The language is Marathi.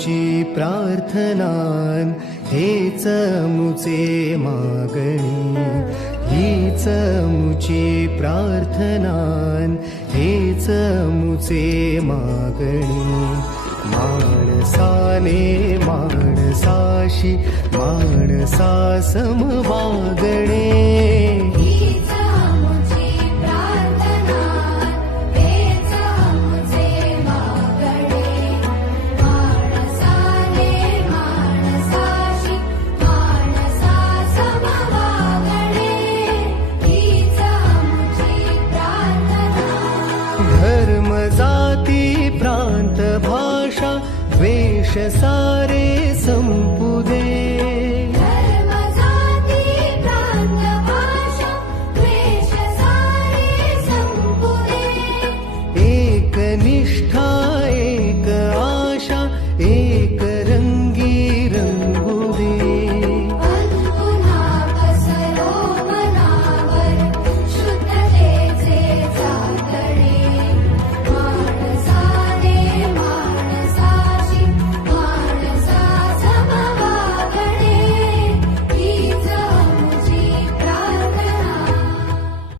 मुची प्रार्थनान हेच मुचे मागणी, हीच मुची प्रार्थनान हेच मुचे मागणी. माणसाने माणसाशी माणसा सम वागणे, धर्म जाती प्रांत भाषा द्वेष सारे संपू दे. धर्म जाती प्रांत भाषा द्वेष सारे संपू दे. एक निष्ठा एक आशा एक